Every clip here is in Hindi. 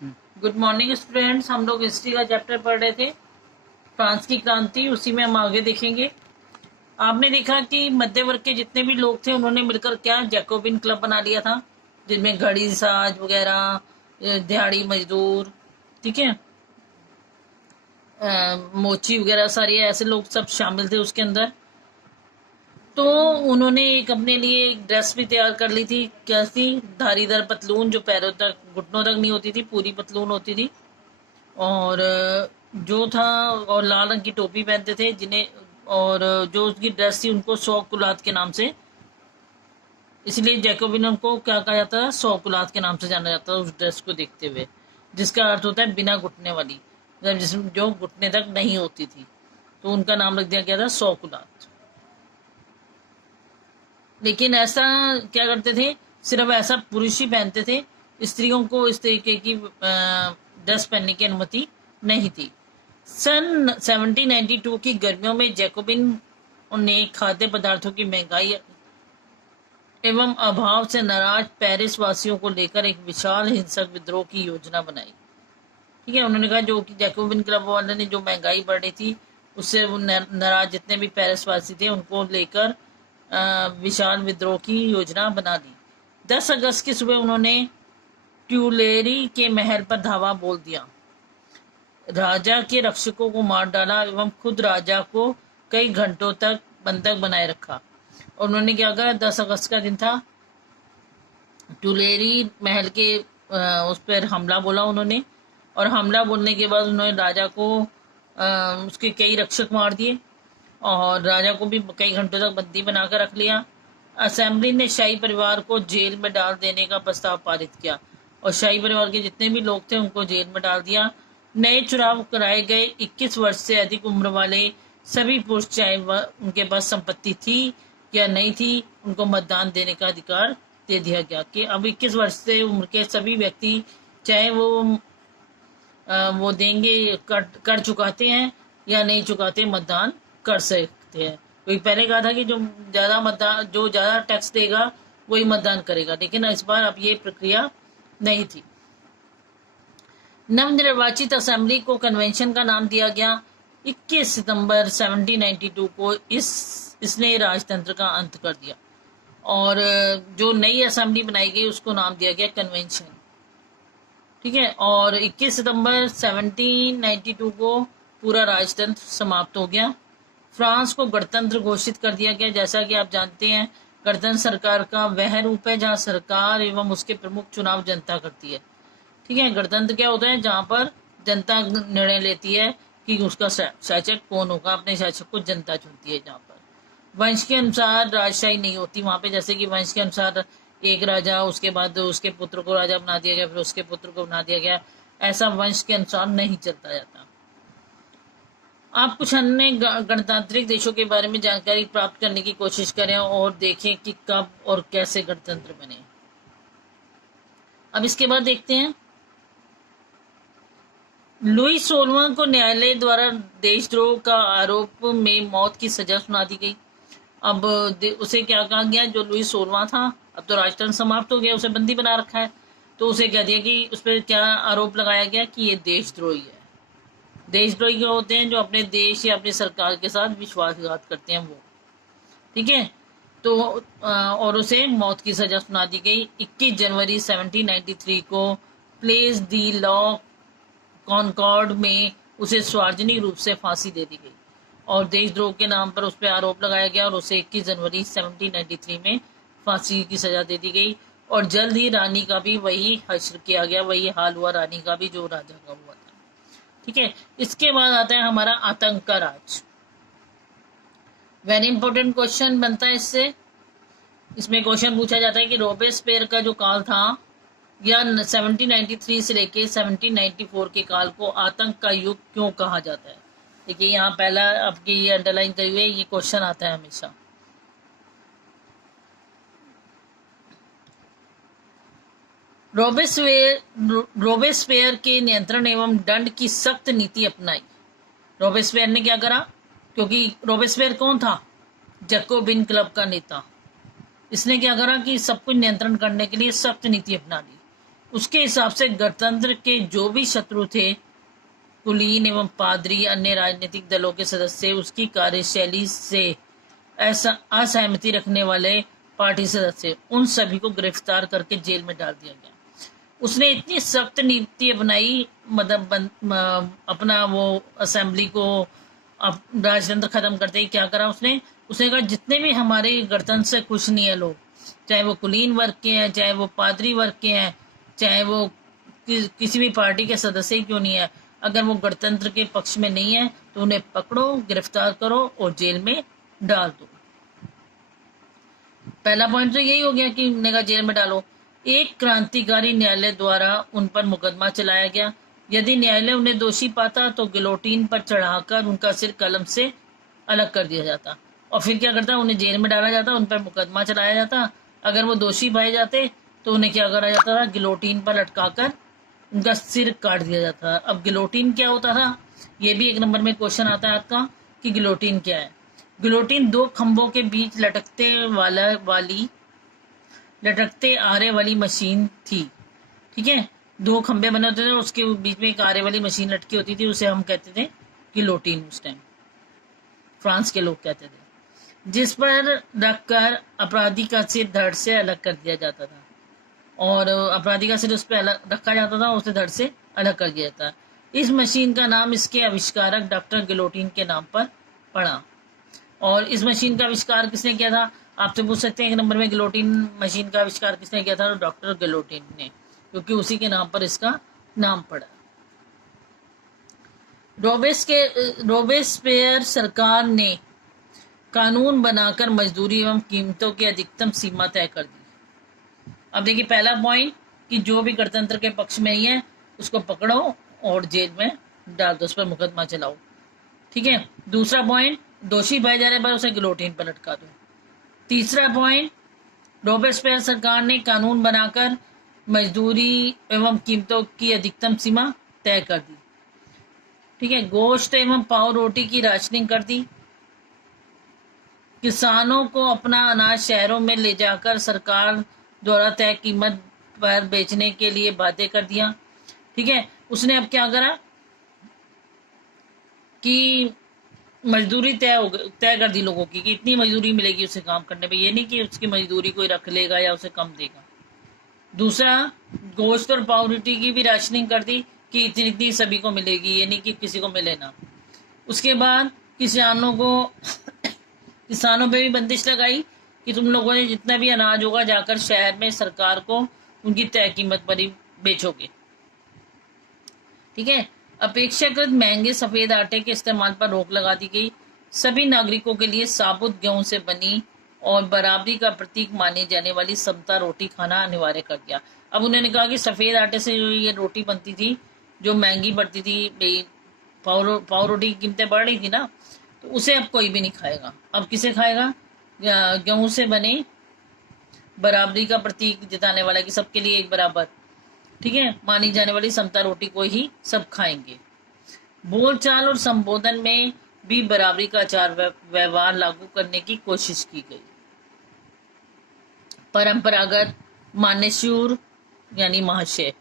Good morning students. हम लोग हिस्ट्री का चैप्टर पढ़ रहे थे, फ्रांस की क्रांति। उसी में हम आगे देखेंगे। आपने देखा कि मध्य वर्ग के जितने भी लोग थे उन्होंने मिलकर क्या जैकोबिन क्लब बना लिया था, जिनमें घड़ी साज वगैरह, दिहाड़ी मजदूर, ठीक है, मोची वगैरह, सारे ऐसे लोग सब शामिल थे उसके अंदर। तो उन्होंने एक अपने लिए एक ड्रेस भी तैयार कर ली थी। क्या थी? धारीदार पतलून, जो पैरों तक, घुटनों तक नहीं होती थी, पूरी पतलून होती थी। और जो था, और लाल रंग की टोपी पहनते थे जिन्हें, और जो उसकी ड्रेस थी उनको सौ कुलात के नाम से, इसलिए जैकोबिन को क्या कहा जाता है? सौ कुलात के नाम से जाना जाता है उस ड्रेस को देखते हुए, जिसका अर्थ होता है बिना घुटने वाली, मतलब जिसमें जो घुटने तक नहीं होती थी, तो उनका नाम रख दिया गया था सौ कुलात। लेकिन ऐसा क्या करते थे? सिर्फ ऐसा पुरुष ही पहनते थे, स्त्रियों को इस तरीके की ड्रेस पहनने की अनुमति नहीं थी। सन 1792 की गर्मियों में जैकोबिन ने खाद्य पदार्थों की महंगाई एवं अभाव से नाराज पेरिस वासियों को लेकर एक विशाल हिंसक विद्रोह की योजना बनाई। ठीक है, उन्होंने कहा जो कि जैकोबिन क्लब वाले ने, जो महंगाई बढ़ रही थी उससे वो नाराज जितने भी पेरिस वासी थे उनको लेकर विशाल विद्रोह की योजना बना ली। 10 अगस्त की सुबह उन्होंने ट्यूलेरी के महल पर धावा बोल दिया, राजा के रक्षकों को मार डाला एवं खुद राजा को कई घंटों तक बंधक बनाए रखा। और उन्होंने क्या कहा? 10 अगस्त का दिन था। ट्यूलेरी महल के उस पर हमला बोला उन्होंने, और हमला बोलने के बाद उन्होंने राजा को उसके कई रक्षक मार दिए और राजा को भी कई घंटों तक बंदी बनाकर रख लिया। असेंबली ने शाही परिवार को जेल में डाल देने का प्रस्ताव पारित किया और शाही परिवार के जितने भी लोग थे उनको जेल में डाल दिया। नए चुनाव कराए गए 21 वर्ष से अधिक उम्र वाले सभी पुरुष, चाहे उनके पास संपत्ति थी या नहीं थी, उनको मतदान देने का अधिकार दे दिया गया कि अब 21 वर्ष से उम्र के सभी व्यक्ति, चाहे वो देंगे, कर चुकाते हैं या नहीं चुकाते, मतदान कर सकते हैं। कोई पहले कहा था कि जो ज्यादा टैक्स देगा वही मतदान करेगा, लेकिन इस बार अब ये प्रक्रिया नहीं थी। नवनिर्वाचित असेंबली को कन्वेंशन का नाम दिया गया। 21 सितंबर 1792 को इसने राजतंत्र का अंत कर दिया और जो नई असेंबली बनाई गई उसको नाम दिया गया कन्वेंशन। ठीक है, और 21 सितंबर 1792 को पूरा राजतंत्र समाप्त हो गया। फ्रांस को गणतंत्र घोषित कर दिया गया। जैसा कि आप जानते हैं, गणतंत्र सरकार का वह रूप है जहां सरकार एवं उसके प्रमुख चुनाव जनता करती है। ठीक है, गणतंत्र क्या होता है? जहां पर जनता निर्णय लेती है कि उसका शासक कौन होगा, अपने शासक को जनता चुनती है। जहां पर वंश के अनुसार राजशाही नहीं होती वहां पे, जैसे कि वंश के अनुसार एक राजा, उसके बाद उसके पुत्र को राजा बना दिया गया, फिर उसके पुत्र को बना दिया गया, ऐसा वंश के अनुसार नहीं चलता जाता। आप कुछ अन्य गणतांत्रिक देशों के बारे में जानकारी प्राप्त करने की कोशिश करें और देखें कि कब और कैसे गणतंत्र बने। अब इसके बाद देखते हैं, लुई 16वां को न्यायालय द्वारा देशद्रोह का आरोप में मौत की सजा सुना दी गई। अब उसे क्या कहा गया? जो लुई 16वां था, अब तो राजतंत्र समाप्त हो गया, उसे बंदी बना रखा है, तो उसे कह दिया कि उस पर क्या आरोप लगाया गया कि ये देशद्रोही है। देशद्रोही क्या होते हैं? जो अपने देश या अपनी सरकार के साथ विश्वासघात करते हैं वो। ठीक है, तो और उसे मौत की सजा सुना दी गई। 21 जनवरी 1793 को प्लेस दी लॉ कॉनकॉर्ड में उसे सार्वजनिक रूप से फांसी दे दी गई और देशद्रोह के नाम पर उस पर आरोप लगाया गया और उसे 21 जनवरी 1793 में फांसी की सजा दे दी गई। और जल्द ही रानी का भी वही हश्र किया गया, वही हाल हुआ रानी का भी जो राजा का हुआ था। ठीक है, इसके बाद आता है हमारा आतंक का राज। वेरी इंपॉर्टेंट क्वेश्चन बनता है इससे। इसमें क्वेश्चन पूछा जाता है कि रोबेस्पियर का जो काल था, या 1793 से लेके 1794 के काल को आतंक का युग क्यों कहा जाता है? देखिए यहाँ पहला आपकी ये अंडरलाइन करी हुई है, ये क्वेश्चन आता है हमेशा। रोबेस्पियर के नियंत्रण एवं दंड की सख्त नीति अपनाई। रोबेस्पियर ने क्या करा? क्योंकि रोबेस्पियर कौन था? जैकोबिन क्लब का नेता। इसने क्या करा कि सब कुछ नियंत्रण करने के लिए सख्त नीति अपना ली। उसके हिसाब से गणतंत्र के जो भी शत्रु थे, कुलीन एवं पादरी, अन्य राजनीतिक दलों के सदस्य, उसकी कार्यशैली से ऐसा असहमति रखने वाले पार्टी सदस्य, उन सभी को गिरफ्तार करके जेल में डाल दिया गया। उसने इतनी सख्त नीति अपनाई, मतलब अपना वो असेंबली को राजतंत्र खत्म करते ही क्या करा उसने कहा जितने भी हमारे गणतंत्र से खुश नहीं है लोग, चाहे वो कुलीन वर्ग के हैं, चाहे वो पादरी वर्ग के हैं, चाहे वो किसी भी पार्टी के सदस्य ही क्यों नहीं है, अगर वो गणतंत्र के पक्ष में नहीं है तो उन्हें पकड़ो, गिरफ्तार करो और जेल में डाल दो। पहला पॉइंट तो यही हो गया कि उन्हें कहा जेल में डालो। एक क्रांतिकारी न्यायालय द्वारा उन पर मुकदमा चलाया गया। यदि न्यायालय उन्हें दोषी पाता तो गिलोटीन पर चढ़ाकर उनका सिर कलम से अलग कर दिया जाता, और फिर क्या करता, उन्हें जेल में डाला जाता, उन पर मुकदमा चलाया जाता। अगर वो दोषी पाए जाते तो उन्हें क्या करा जाता था, गिलोटीन पर लटकाकर उनका सिर काट दिया जाता। अब गिलोटीन क्या होता था, ये भी एक नंबर में क्वेश्चन आता है आपका कि गिलोटीन क्या है। गिलोटीन दो खंभों के बीच लटकते आरे वाली मशीन थी। ठीक है, दो खंभे बने होते थे, उसके बीच में एक आरे वाली मशीन लटकी होती थी, उसे हम कहते थे गिलोटीन। उस टाइम फ्रांस के लोग कहते थे, जिस पर रखकर अपराधी का सिर धड़ से अलग कर दिया जाता था, और अपराधी का सिर उस पर अलग रखा जाता था, उसे धड़ से अलग कर दिया जाता। इस मशीन का नाम इसके आविष्कारक डॉक्टर गिलोटीन के नाम पर पड़ा। और इस मशीन का आविष्कार किसने किया था, आपसे पूछ सकते हैं एक नंबर में गिलोटीन मशीन का आविष्कार किसने किया था, तो डॉक्टर गिलोटीन ने, क्योंकि उसी के नाम पर इसका नाम पड़ा। रोबेस्पियर सरकार ने कानून बनाकर मजदूरी एवं कीमतों की अधिकतम सीमा तय कर दी। अब देखिए पहला पॉइंट कि जो भी गणतंत्र के पक्ष में ही है उसको पकड़ो और जेल में डाल दो, उस पर मुकदमा चलाओ। ठीक है, दूसरा पॉइंट, दोषी पाए जाने पर उसे गिलोटीन पर लटका दो। तीसरा पॉइंट, रोबेस्पियर सरकार ने कानून बनाकर मजदूरी एवं कीमतों की अधिकतम सीमा तय कर दी। ठीक है, गोश्त एवं पाव रोटी की राशनिंग कर दी। किसानों को अपना अनाज शहरों में ले जाकर सरकार द्वारा तय कीमत पर बेचने के लिए बाध्य कर दिया। ठीक है, उसने अब क्या करा कि मजदूरी तय कर दी लोगों की कि इतनी मजदूरी मिलेगी उसे काम करने पे, ये नहीं कि उसकी मजदूरी कोई रख लेगा या उसे कम देगा। दूसरा, गोश्त और पाव रोटी की भी राशनिंग कर दी कि इतनी इतनी सभी को मिलेगी, ये नहीं कि किसी को मिले ना। उसके बाद किसानों पे भी बंदिश लगाई कि तुम लोगों ने जितना भी अनाज होगा जाकर शहर में सरकार को उनकी तय कीमत पर ही बेचोगे। ठीक है, अपेक्षाकृत महंगे सफेद आटे के इस्तेमाल पर रोक लगा दी गई। सभी नागरिकों के लिए साबुत गेहूं से बनी और बराबरी का प्रतीक मानी जाने वाली समता रोटी खाना अनिवार्य कर दिया। अब उन्होंने कहा कि सफेद आटे से ये रोटी बनती थी जो महंगी पड़ती थी, पाव रोटी की कीमतें बढ़ रही थी ना, तो उसे अब कोई भी नहीं खाएगा। अब किसे खाएगा, गेहूं से बने बराबरी का प्रतीक जताने वाला कि सबके लिए एक बराबर, ठीक है, मानी जाने वाली समता रोटी को ही सब खाएंगे। बोलचाल और संबोधन में भी बराबरी का आचार व्यवहार लागू करने की कोशिश की गई। परंपरागत मान्यशूर यानी महाशय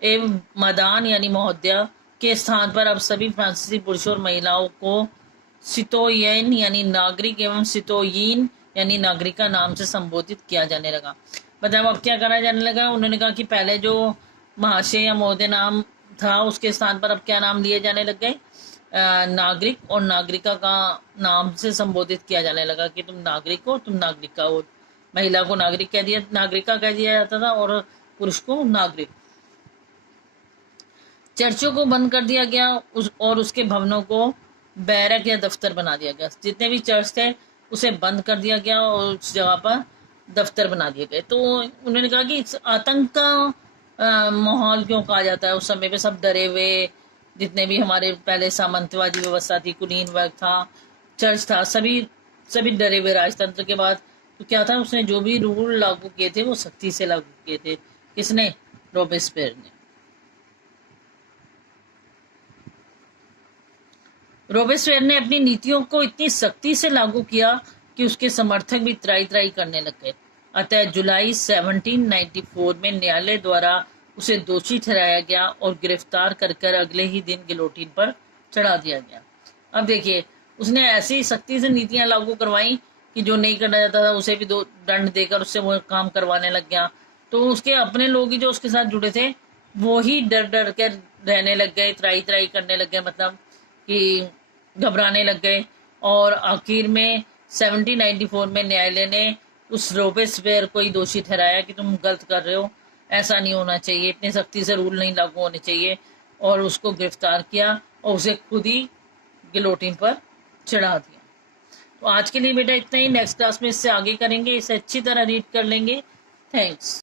एवं मदान यानी महोदय के स्थान पर अब सभी फ्रांसीसी पुरुषों और महिलाओं को सितोयन यानी नागरिक एवं सितोयीन यानी नागरिका नाम से संबोधित किया जाने लगा। मतलब अब क्या करा जाने लगा, उन्होंने कहा कि पहले जो महाशय या महोदय नाम था उसके स्थान पर अब क्या नाम लिए जाने लग गए, नागरिक और नागरिका का नाम से संबोधित किया जाने लगा कि तुम नागरिक हो, तुम नागरिका हो। महिला को नागरिका कह दिया जाता था और पुरुष को नागरिक। चर्चों को बंद कर दिया गया और उसके भवनों को बैरक या दफ्तर बना दिया गया। जितने भी चर्च थे उसे बंद कर दिया गया और उस जगह पर दफ्तर बना दिए गए। तो उन्होंने कहा कि आतंक का माहौल क्यों कहा जाता है, उस समय पे सब डरे हुए, जितने भी हमारे पहले सामंतवादी व्यवस्था थी, कुलीन वर्ग था, चर्च था, सभी डरे हुए राजतंत्र के बाद। तो क्या था, उसने जो भी रूल लागू किए थे वो सख्ती से लागू किए थे। किसने, रोबेस्पियर ने। रोबेस्पियर ने अपनी नीतियों को इतनी सख्ती से लागू किया कि उसके समर्थक भी त्राई करने लग गए। अतः जुलाई 1794 में न्यायालय द्वारा उसे दोषी ठहराया गया और गिरफ्तार कर कर अगले ही दिन गिलोटिन पर चढ़ा दिया गया। अब देखिए, उसने ऐसी सख्ती से नीतियां लागू करवाई कि जो नहीं करना चाहता था उसे भी दो दंड देकर उससे वो काम करवाने लग गया। तो उसके अपने लोग ही जो उसके साथ जुड़े थे वो ही डर डर कर रहने लग गए, त्राई त्राई करने लग गए, मतलब कि घबराने लग गए। और आखिर में 1794 में न्यायालय ने उस रोबेस्पियर को ही दोषी ठहराया कि तुम गलत कर रहे हो, ऐसा नहीं होना चाहिए, इतनी सख्ती से रूल नहीं लागू होने चाहिए, और उसको गिरफ्तार किया और उसे खुद ही गिलोटिन पर चढ़ा दिया। तो आज के लिए बेटा इतना ही। नेक्स्ट क्लास में इससे आगे करेंगे, इसे अच्छी तरह रीड कर लेंगे। थैंक्स।